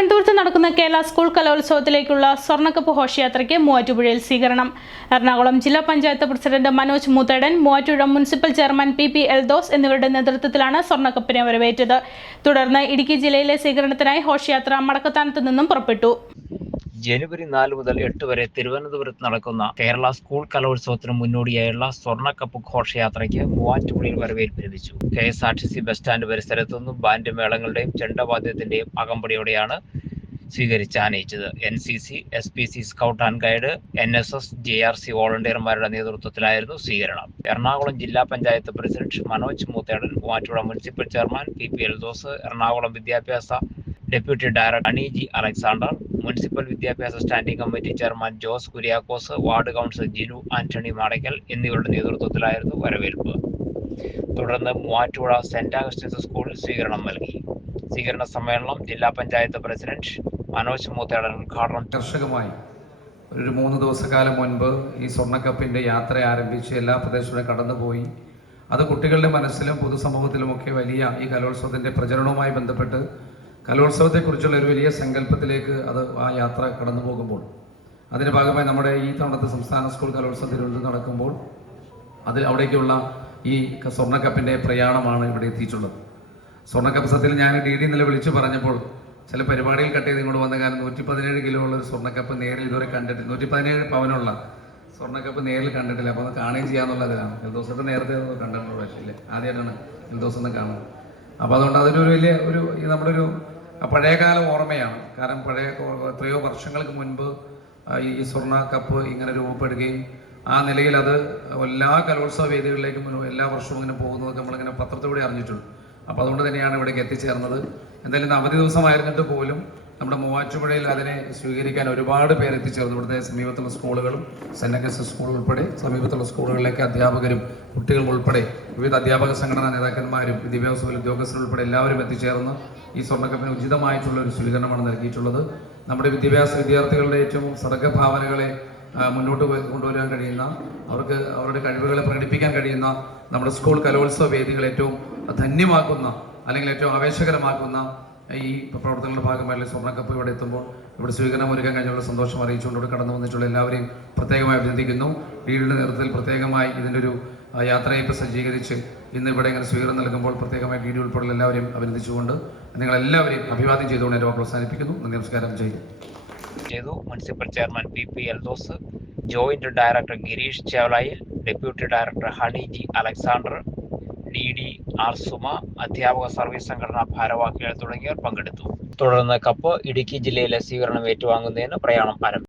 തിരുവനന്തപുരത്ത് നടക്കുന്ന കേരള സ്കൂൾ കലോത്സവത്തിലേക്കുള്ള സ്വർണ്ണക്കപ്പ് ഘോഷയാത്രയ്ക്ക് മൂവാറ്റുപുഴയിൽ സ്വീകരണം. എറണാകുളം ജില്ലാ panchayat president Manoj Moothedan, Muvattupuzha municipal chairman P Eldhose എന്നിവരുടെ നേതൃത്വത്തിലാണ് സ്വർണ്ണക്കപ്പിനെ വരവേറ്റത്. തുടർന്ന് ഇടുക്കി ജില്ലയിലെ സ്വീകരണത്തിനായി ഘോഷയാത്ര മടക്കത്താനത്ത് നിന്നും പുറപ്പെട്ടു. ജനുവരി 4 മുതൽ 8 വരെ തിരുവനന്തപുരത്ത് നടക്കുന്ന കേരള സ്കൂൾ കലോത്സവത്തിന് മുന്നോടിയായുള്ള സ്വർണ്ണക്കപ്പ് ഘോഷയാത്രയ്ക്ക് മൂവാറ്റുപുഴയിൽ വരവേൽപ്പ് ലഭിച്ചു. KSRTC ബസ് സ്റ്റാൻഡ് പരിസരത്തു നിന്നും ബാൻഡ് മേളങ്ങളുടെയും ചെണ്ടവാദ്യത്തിന്റെയും അകമ്പടിയോടെയാണ് സ്വീകരിച്ചാനയിച്ചത്. NCC, SPC scout and guide, NSS, JRC വോളണ്ടിയർമാരുടെ നേതൃത്വത്തിലായിരുന്നു സ്വീകരണം. എറണാകുളം ജില്ലാ panchayat president Manoj Moothedan, Muvattupuzha municipal chairman P Eldhose, Ernakulam വിദ്യാഭ്യാസ deputy director Honey G Alexander, municipal വിദ്യാഭ്യാസ standing committee chairman Jose Kuriakose, ward councillor Jinu Antony Madakkal എന്നിവരുടെ നേതൃത്വത്തിലായിരുന്നു വരവേൽപ്പ്. തുടർന്ന് മൂവാറ്റുപുഴ സെന്റ് അഗസ്റ്റിൻസ് സ്കൂളിൽ സ്വീകരണം നൽകി. സ്വീകരണ സമ്മേളനം ജില്ലാ പഞ്ചായത്ത് പ്രസിഡന്റ് മനോജ് മൂത്തേടൻ ഉദ്ഘാടനം. കർഷകമായി ഒരു 3 ദിവസക്കാലം മുൻപ് ഈ സ്വർണ്ണക്കപ്പിൻ്റെ യാത്ര ആരംഭിച്ച് എല്ലാ പ്രദേശങ്ങളും കടന്നുപോയി. അത് കുട്ടികളുടെ മനസ്സിലും പൊതുസമൂഹത്തിലുമൊക്കെ വലിയ ഈ കലോത്സവത്തിൻ്റെ പ്രചരണവുമായി ബന്ധപ്പെട്ട് കലോത്സവത്തെക്കുറിച്ചുള്ള ഒരു വലിയ സങ്കല്പത്തിലേക്ക് ആ യാത്ര കടന്നു പോകുമ്പോൾ, അതിൻ്റെ ഭാഗമായി നമ്മുടെ ഈ തവണത്തെ സംസ്ഥാന സ്കൂൾ കലോത്സവം തിരുവനന്തപുരത്ത് നടക്കുമ്പോൾ അവിടേക്കുള്ള ഈ സ്വർണ്ണക്കപ്പിൻ്റെ പ്രയാണമാണ് ഇവിടെ എത്തിയിട്ടുള്ളത്. സ്വർണ്ണക്കപ്പ് സത്യത്തിൽ ഞാൻ DD ഇന്നലെ വിളിച്ചു പറഞ്ഞപ്പോൾ ചില പരിപാടികൾ കട്ട് ചെയ്ത് ഇങ്ങോട്ട് വന്ന കാരണം 117 കിലോ ഉള്ള ഒരു സ്വർണ്ണക്കപ്പ് നേരിൽ ഇതുവരെ കണ്ടിട്ടില്ല. 117 പവനുള്ള സ്വർണ്ണക്കപ്പ് നേരിൽ കണ്ടിട്ടില്ല. അപ്പോൾ അത് കാണുകയും ചെയ്യാന്നുള്ളതിലാണ്. ദിവസത്തെ നേരത്തെ കണ്ടിട്ടുള്ള പക്ഷേ ആദ്യമായിട്ടാണ് ദിവസം കാണുന്നത്. അപ്പോൾ അതുകൊണ്ട് അതൊരു വലിയ നമ്മുടെ ഒരു പഴയകാല ഓർമ്മയാണ്. കാരണം എത്രയോ വർഷങ്ങൾക്ക് മുൻപ് ഈ സ്വർണ്ണ കപ്പ് ഇങ്ങനെ രൂപപ്പെടുകയും ആ നിലയിൽ അത് എല്ലാ കലോത്സവ വേദികളിലേക്കും എല്ലാ വർഷവും ഇങ്ങനെ പോകുന്നതൊക്കെ നമ്മളിങ്ങനെ പത്രത്തിലൂടെ അറിഞ്ഞിട്ടുണ്ട്. അപ്പോൾ അതുകൊണ്ട് തന്നെയാണ് ഇവിടേക്ക് എത്തിച്ചേർന്നത്. എന്തായാലും ഇന്ന് അവധി ദിവസമായിരുന്നിട്ട് പോലും നമ്മുടെ മൂവാറ്റുപുഴയിൽ അതിനെ സ്വീകരിക്കാൻ ഒരുപാട് പേര് എത്തിച്ചേർന്നു. ഇവിടുത്തെ സമീപത്തുള്ള സ്കൂളുകളും സെന്റ് അഗസ്റ്റിൻസ് സ്കൂൾ ഉൾപ്പെടെ സമീപത്തുള്ള സ്കൂളുകളിലേക്ക് അധ്യാപകരും കുട്ടികളും ഉൾപ്പെടെ വിവിധ അധ്യാപക സംഘടനാ നേതാക്കന്മാരും വിദ്യാഭ്യാസ ഉദ്യോഗസ്ഥരും ഉൾപ്പെടെ എല്ലാവരും എത്തിച്ചേർന്ന് ഈ സ്വർണ്ണക്കപ്പിന് ഉചിതമായിട്ടുള്ള ഒരു സ്വീകരണമാണ് നൽകിയിട്ടുള്ളത്. നമ്മുടെ വിദ്യാർത്ഥികളുടെ ഏറ്റവും സർഗ്ഗഭാവനകളെ മുന്നോട്ട് കൊണ്ടുവരാൻ കഴിയുന്ന, അവർക്ക് അവരുടെ കഴിവുകളെ പ്രകടിപ്പിക്കാൻ കഴിയുന്ന നമ്മുടെ സ്കൂൾ കലോത്സവ വേദികൾ ഏറ്റവും ധന്യമാക്കുന്ന അല്ലെങ്കിൽ ഏറ്റവും ആവേശകരമാക്കുന്ന ഈ പ്രവർത്തനങ്ങളുടെ ഭാഗമായുള്ള സ്വർണ്ണക്കപ്പ് ഇവിടെ എത്തുമ്പോൾ ഇവിടെ സ്വീകരണം ഒരുക്കാൻ കഴിഞ്ഞുള്ള സന്തോഷം അറിയിച്ചുകൊണ്ട് ഇവിടെ കടന്നു വന്നിട്ടുള്ള എല്ലാവരെയും പ്രത്യേകമായി അഭിനന്ദിക്കുന്നു. DDയുടെ നേതൃത്വത്തിൽ പ്രത്യേകമായി ഇതിൻ്റെ ഒരു യാത്രയപ്പ് സജ്ജീകരിച്ച് ഇന്ന് ഇവിടെ ഇങ്ങനെ സ്വീകരണം നൽകുമ്പോൾ പ്രത്യേകമായി DD ഉൾപ്പെടെയുള്ള എല്ലാവരെയും അഭിനന്ദിച്ചുകൊണ്ട് നിങ്ങളെല്ലാവരെയും അഭിവാദ്യം ചെയ്തുകൊണ്ട് എൻ്റെ വാക്കുകൾ അവസാനിപ്പിക്കുന്നു. നന്ദി, നമസ്കാരം ചെയ്തു. Municipal chairman P Eldhose, joint director Gireesh Chevalayil, deputy director Honey G Alexander, DD R Suma, അധ്യാപക സർവീസ് സംഘടനാ ഭാരവാഹികൾ തുടങ്ങിയവർ പങ്കെടുത്തു. തുടർന്ന് കപ്പ് ഇടുക്കി ജില്ലയിലെ സ്വീകരണം ഏറ്റുവാങ്ങുന്നതിന് പ്രയാണം ആരംഭിച്ചു.